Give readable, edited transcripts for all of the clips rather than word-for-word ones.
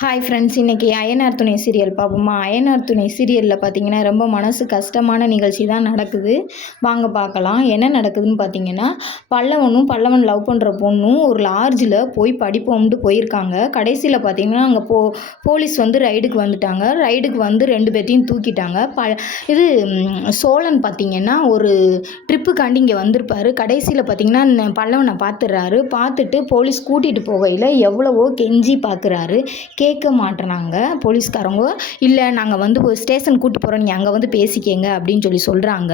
Hi friends, இன்றைக்கி அயனார் துணை serial பார்ப்போமா? அயனார் துணை சீரியலில் பார்த்தீங்கன்னா ரொம்ப மனசு கஷ்டமான நிகழ்ச்சி தான் நடக்குது. வாங்க பார்க்கலாம். என்ன நடக்குதுன்னு பார்த்தீங்கன்னா, பல்லவன் லவ் பண்ணுற பொண்ணும் ஒரு லாட்ஜில் போய் படிப்போம்ட்டு போயிருக்காங்க. கடைசியில் பார்த்தீங்கன்னா அங்கே போலீஸ் வந்து ரைடுக்கு வந்துட்டாங்க. ரைடுக்கு வந்து 2 பேர்த்தையும் தூக்கிட்டாங்க. இது சோழன் பார்த்தீங்கன்னா ஒரு ட்ரிப்புக்காண்டி இங்கே வந்திருப்பார். கடைசியில் பார்த்தீங்கன்னா பல்லவனை பார்த்துடுறாரு. பார்த்துட்டு போலீஸ் கூட்டிகிட்டு போகையில் எவ்வளவோ கெஞ்சி பார்க்குறாரு. கேட்க மாட்டேறாங்க போலீஸ்காரங்க. இல்லை, நாங்கள் வந்து ஒரு ஸ்டேஷன் கூட்டி போகிறோம், நீங்கள் அங்கே வந்து பேசிக்கங்க அப்படின்னு சொல்கிறாங்க.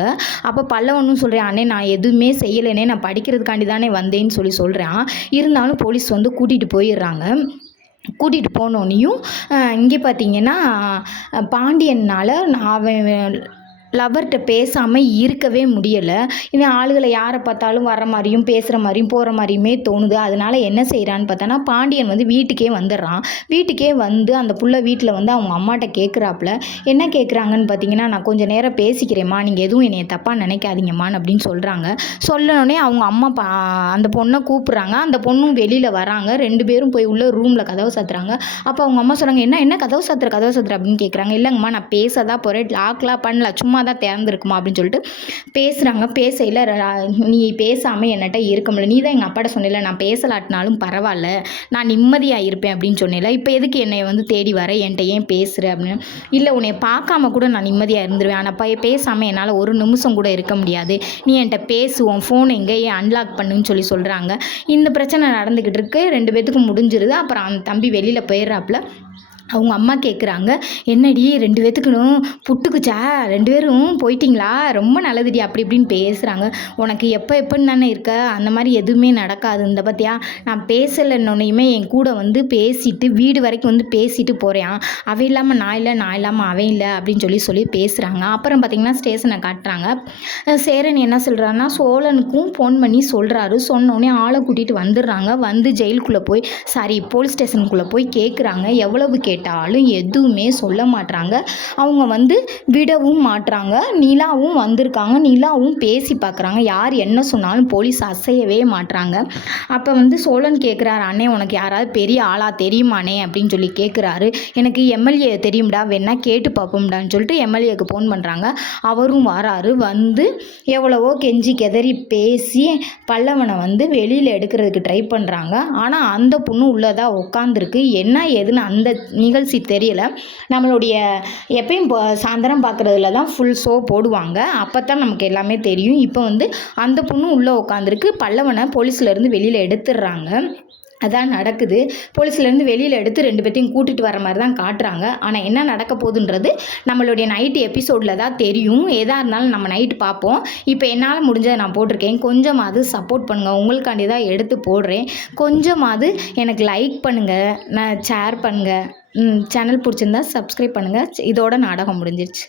அப்போ பல்லவனும் சொல்கிறேன், அண்ணே நான் எதுவுமே செய்யலைனே, நான் படிக்கிறதுக்காண்டி தானே வந்தேன்னு சொல்கிறான். இருந்தாலும் போலீஸ் வந்து கூட்டிகிட்டு போயிடுறாங்க. கூட்டிகிட்டு போனோன்னையும் இங்கே பார்த்தீங்கன்னா பாண்டியனால் அவன் லவர்கிட்ட பேசாமல் இருக்கவே முடியலை. இந்த ஆளுகளை யாரை பார்த்தாலும் வர மாதிரியும் பேசுகிற மாதிரியும் போகிற மாதிரியுமே தோணுது. அதனால் என்ன செய்கிறான்னு பார்த்தோன்னா, பாண்டியன் வந்து வீட்டுக்கே வந்துடுறான். வீட்டுக்கே வந்து அந்த புள்ள வீட்டில் வந்து அவங்க அம்மாட்ட கேட்குறாப்புல. என்ன கேட்குறாங்கன்னு பார்த்தீங்கன்னா, நான் கொஞ்சம் நேரம் பேசிக்கிறேம்மா, நீங்கள் எதுவும் என்னை தப்பாக நினைக்காதீங்கம்மான்னு அப்படின்னு சொல்கிறாங்க. சொல்லணுன்னே அவங்க அம்மா அந்த பொண்ணை கூப்பிட்றாங்க. அந்த பொண்ணும் வெளியில் வராங்க. 2 பேரும் போய் உள்ள ரூமில் கதவை சாத்துறாங்க. அப்போ அவங்க அம்மா சொல்கிறாங்க, என்ன கதவை சாத்துற அப்படின்னு கேட்குறாங்க. இல்லைங்கம்மா, நான் பேச தான் போகிறேன், லாக்லாம் பண்ணல, சும்மா தான் திறந்துருக்குமா அப்படின்னு சொல்லிட்டு பேசுகிறாங்க. பேசையில் நீ பேசாமல் என்கிட்ட இருக்க முடியல, நீ தான் எங்கள் அப்பாட்ட சொன்னில நான் பேசலாட்டினாலும் பரவாயில்ல, நான் நிம்மதியாக இருப்பேன் அப்படின்னு சொன்னில, இப்போ எதுக்கு என்னை வந்து தேடி வர, என்கிட்ட ஏன் பேசுகிற அப்படின்னு. இல்லை, உன்னை பார்க்காம கூட நான் நிம்மதியாக இருந்துருவேன், ஆனால் பேசாமல் என்னால் ஒரு நிமிஷம் கூட இருக்க முடியாது, நீ என்கிட்ட பேசுவோம், ஃபோன் எங்கே ஏன் அன்லாக் பண்ணுன்னு சொல்கிறாங்க. இந்த பிரச்சனை நடந்துக்கிட்டு இருக்கு. 2 பேத்துக்கும் முடிஞ்சிருது. அப்புறம் அந்த தம்பி வெளியில் போயிடுறாப்புல. அவங்க அம்மா கேட்குறாங்க, என்னடி 2 பேத்துக்கணும் புட்டுக்குச்சா, 2 பேரும் போயிட்டீங்களா, ரொம்ப நல்லதுடி அப்படி இப்படின்னு பேசுகிறாங்க. உனக்கு எப்போன்னு தானே இருக்க, அந்த மாதிரி எதுவுமே நடக்காது. இந்த பற்றியா நான் பேசலைன்னொன்னையுமே என் கூட வந்து பேசிட்டு வீடு வரைக்கும் வந்து பேசிட்டு போகிறேன், அவன் இல்லாமல் நான் இல்லை, நான் இல்லாமல் அவன் இல்லை அப்படின்னு சொல்லி பேசுகிறாங்க. அப்புறம் பார்த்திங்கன்னா ஸ்டேஷனை காட்டுறாங்க. சேரன் என்ன சொல்கிறாருன்னா, சோழனுக்கும் ஃபோன் பண்ணி சொல்கிறாரு. சொன்னோடனே ஆளை கூட்டிகிட்டு வந்துடுறாங்க. வந்து ஜெயிலுக்குள்ளே போய் போலீஸ் ஸ்டேஷனுக்குள்ளே போய் கேட்குறாங்க. எவ்வளவு கேட்டாலும் எதுவுமே சொல்ல மாட்றாங்க. அவங்க வந்து விடவும் மாட்றாங்க. நிலாவும் வந்திருக்காங்க. நிலாவும் பேசி பார்க்குறாங்க. யார் என்ன சொன்னாலும் போலீஸ் அசையவே மாட்றாங்க. அப்போ வந்து சோழன் கேட்குறாரு, அண்ணே உனக்கு யாராவது பெரிய ஆளா தெரியுமானே அப்படின்னு சொல்லி கேட்குறாரு. எனக்கு எம்எல்ஏ தெரியும்டா, வேணா கேட்டு பார்ப்போம்டான்னு சொல்லிட்டு எம்எல்ஏக்கு ஃபோன் பண்ணுறாங்க. அவரும் வராரு. வந்து எவ்வளவோ கெஞ்சி கெதறி பேசி பல்லவனை வந்து வெளியில் எடுக்கிறதுக்கு ட்ரை பண்ணுறாங்க. ஆனால் அந்த பொண்ணு உள்ளதாக உட்காந்துருக்கு. என்ன ஏதுன்னு அந்த நிகழ்ச்சி தெரியல. நம்மளுடைய எப்பயும் சாயந்தரம் பார்க்குறதுல தான் ஃபுல் ஷோ போடுவாங்க. அப்போ தான் நமக்கு எல்லாமே தெரியும். இப்போ வந்து அந்த பொண்ணு உள்ளே உட்காந்துருக்கு. பல்லவனை போலீஸ்லேருந்து வெளியில் எடுத்துடுறாங்க. அதான் நடக்குது. போலீஸ்லேருந்து வெளியில் எடுத்து 2 பேர்த்தையும் கூட்டிகிட்டு வர மாதிரி தான் காட்டுறாங்க. ஆனால் என்ன நடக்க போகுதுன்றது நம்மளுடைய நைட்டு எபிசோடில் தான் தெரியும். எதாக இருந்தாலும் நம்ம நைட்டு பார்ப்போம். இப்போ என்னால் முடிஞ்சதை நான் போட்டிருக்கேன். கொஞ்சமாவது சப்போர்ட் பண்ணுங்கள். உங்களுக்காண்டி தான் எடுத்து போடுறேன். கொஞ்சமாவது எனக்கு லைக் பண்ணுங்கள், நான் ஷேர் பண்ணுங்கள். சேனல் பிடிச்சிருந்தா சப்ஸ்கிரைப் பண்ணுங்கள். இதோட நாடகம் முடிஞ்சிருச்சு.